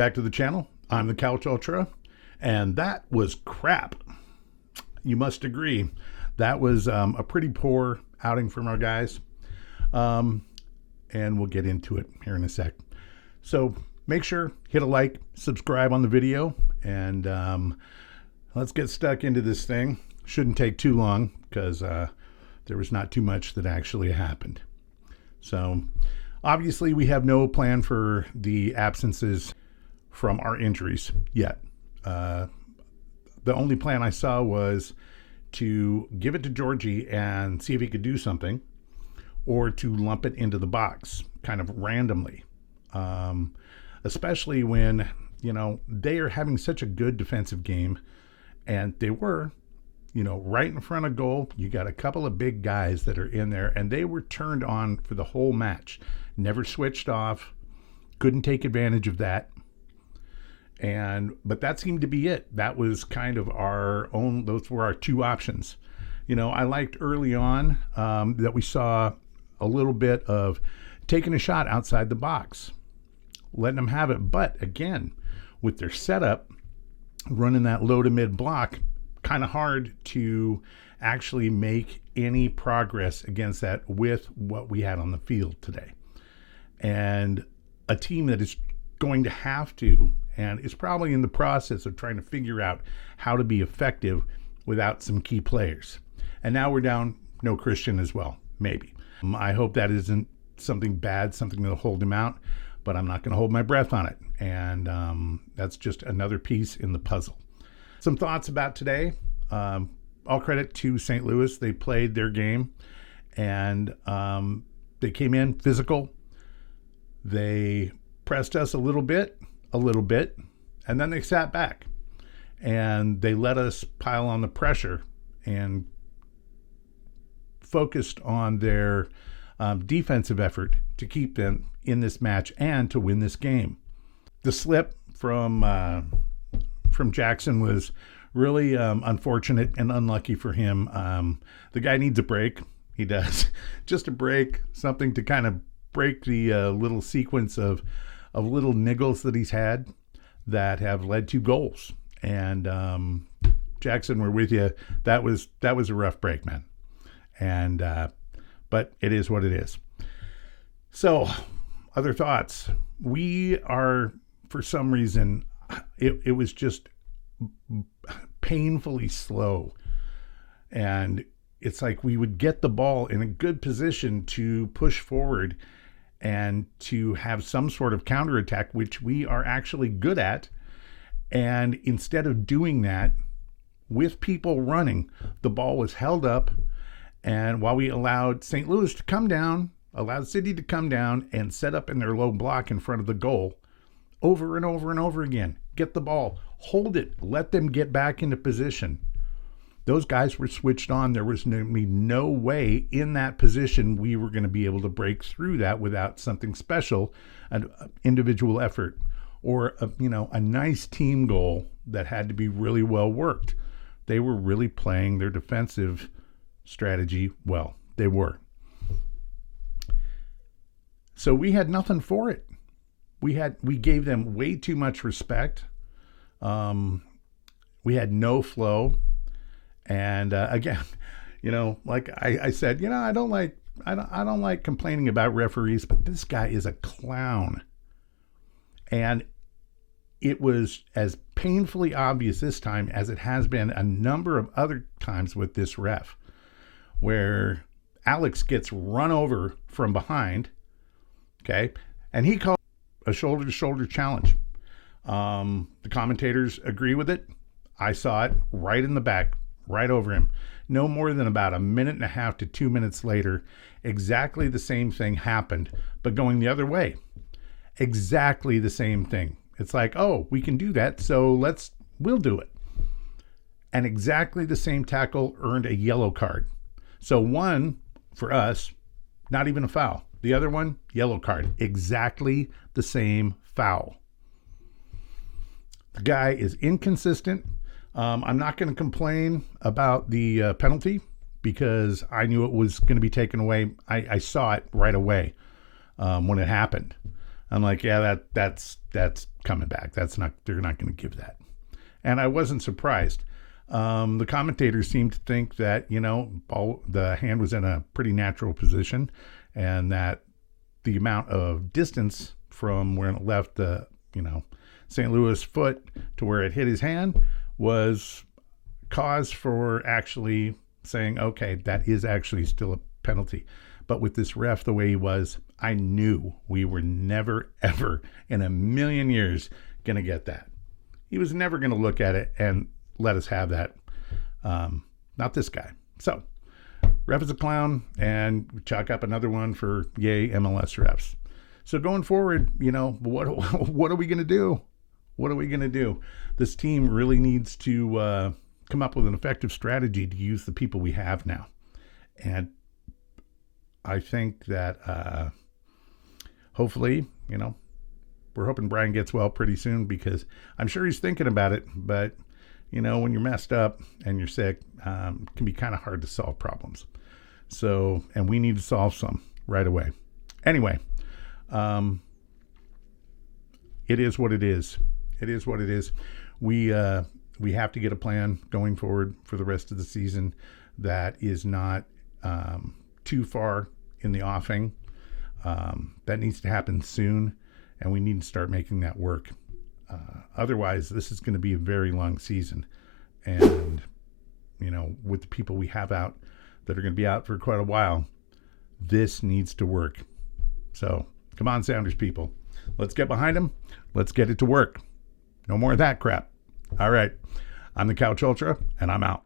back to the channel. I'm the Couch Ultra, and that was crap. You must agree. That was a pretty poor outing from our guys, and we'll get into it here in a sec. So make sure, hit a like, subscribe on the video, and let's get stuck into this thing. Shouldn't take too long because there was not too much that actually happened. So obviously we have no plan for the absences from our injuries yet. The only plan I saw was to give it to Georgie and see if he could do something, or to lump it into the box kind of randomly. Especially when, they are having such a good defensive game, and they were, right in front of goal. You got a couple of big guys that are in there, and they were turned on for the whole match. Never switched off. Couldn't take advantage of that. But that seemed to be it. That was kind of those were our two options. I liked early on that we saw a little bit of taking a shot outside the box, letting them have it. But again, with their setup, running that low to mid block, kind of hard to actually make any progress against that with what we had on the field today. And a team that is going to have to, and is probably in the process of trying to figure out how to be effective without some key players. And now we're down no Christian as well, maybe. I hope that isn't something bad, something that'll hold him out, but I'm not going to hold my breath on it. And that's just another piece in the puzzle. Some thoughts about today. All credit to St. Louis. They played their game, and they came in physical. They pressed us a little bit, and then they sat back, and they let us pile on the pressure and focused on their defensive effort to keep them in this match and to win this game. The slip from Jackson was really unfortunate and unlucky for him. The guy needs a break. He does. Just a break, something to kind of break the little sequence of little niggles that he's had that have led to goals. And Jackson, we're with you. That was a rough break, man. And but it is what it is. So, other thoughts. We are, for some reason, it was just painfully slow. And it's like we would get the ball in a good position to push forward and to have some sort of counterattack, which we are actually good at. And instead of doing that with people running, the ball was held up. And while we allowed St. Louis to come down, allowed City to come down and set up in their low block in front of the goal over and over and over again, get the ball, hold it, let them get back into position. Those guys were switched on. There was no way in that position we were going to be able to break through that without something special, an individual effort, or a nice team goal that had to be really well worked. They were really playing their defensive strategy well. They were. So we had nothing for it. We gave them way too much respect. We had no flow. And again, like I said, I don't like complaining about referees, but this guy is a clown. And it was as painfully obvious this time as it has been a number of other times with this ref, where Alex gets run over from behind, okay, and he called a shoulder-to-shoulder challenge. The commentators agree with it. I saw it right in the back, right over him. No more than about a minute and a half to 2 minutes later, exactly the same thing happened, but going the other way. Exactly the same thing. It's like, oh, we can do that, so we'll do it. And exactly the same tackle earned a yellow card. So one, for us, not even a foul. The other one, yellow card. Exactly the same foul. The guy is inconsistent. I'm not going to complain about the penalty because I knew it was going to be taken away. I saw it right away when it happened. I'm like, yeah, that's coming back. They're not going to give that. And I wasn't surprised. The commentators seemed to think that, the hand was in a pretty natural position, and that the amount of distance from where it left the, St. Louis foot to where it hit his hand was cause for actually saying, okay, that is actually still a penalty. But with this ref the way he was, I knew we were never, ever in a million years going to get that. He was never going to look at it and let us have that. Not this guy. So, ref is a clown, and chalk up another one for yay MLS refs. So going forward, what are we going to do? What are we going to do? This team really needs to come up with an effective strategy to use the people we have now. And I think that hopefully, we're hoping Brian gets well pretty soon, because I'm sure he's thinking about it. But, when you're messed up and you're sick, it can be kind of hard to solve problems. So, and we need to solve some right away. Anyway, it is what it is. It is what it is. We have to get a plan going forward for the rest of the season that is not too far in the offing. That needs to happen soon, and we need to start making that work. Otherwise, this is going to be a very long season. And, with the people we have out that are going to be out for quite a while, this needs to work. So, come on, Sounders people. Let's get behind them. Let's get it to work. No more of that crap. All right. I'm the Couch Ultra, and I'm out.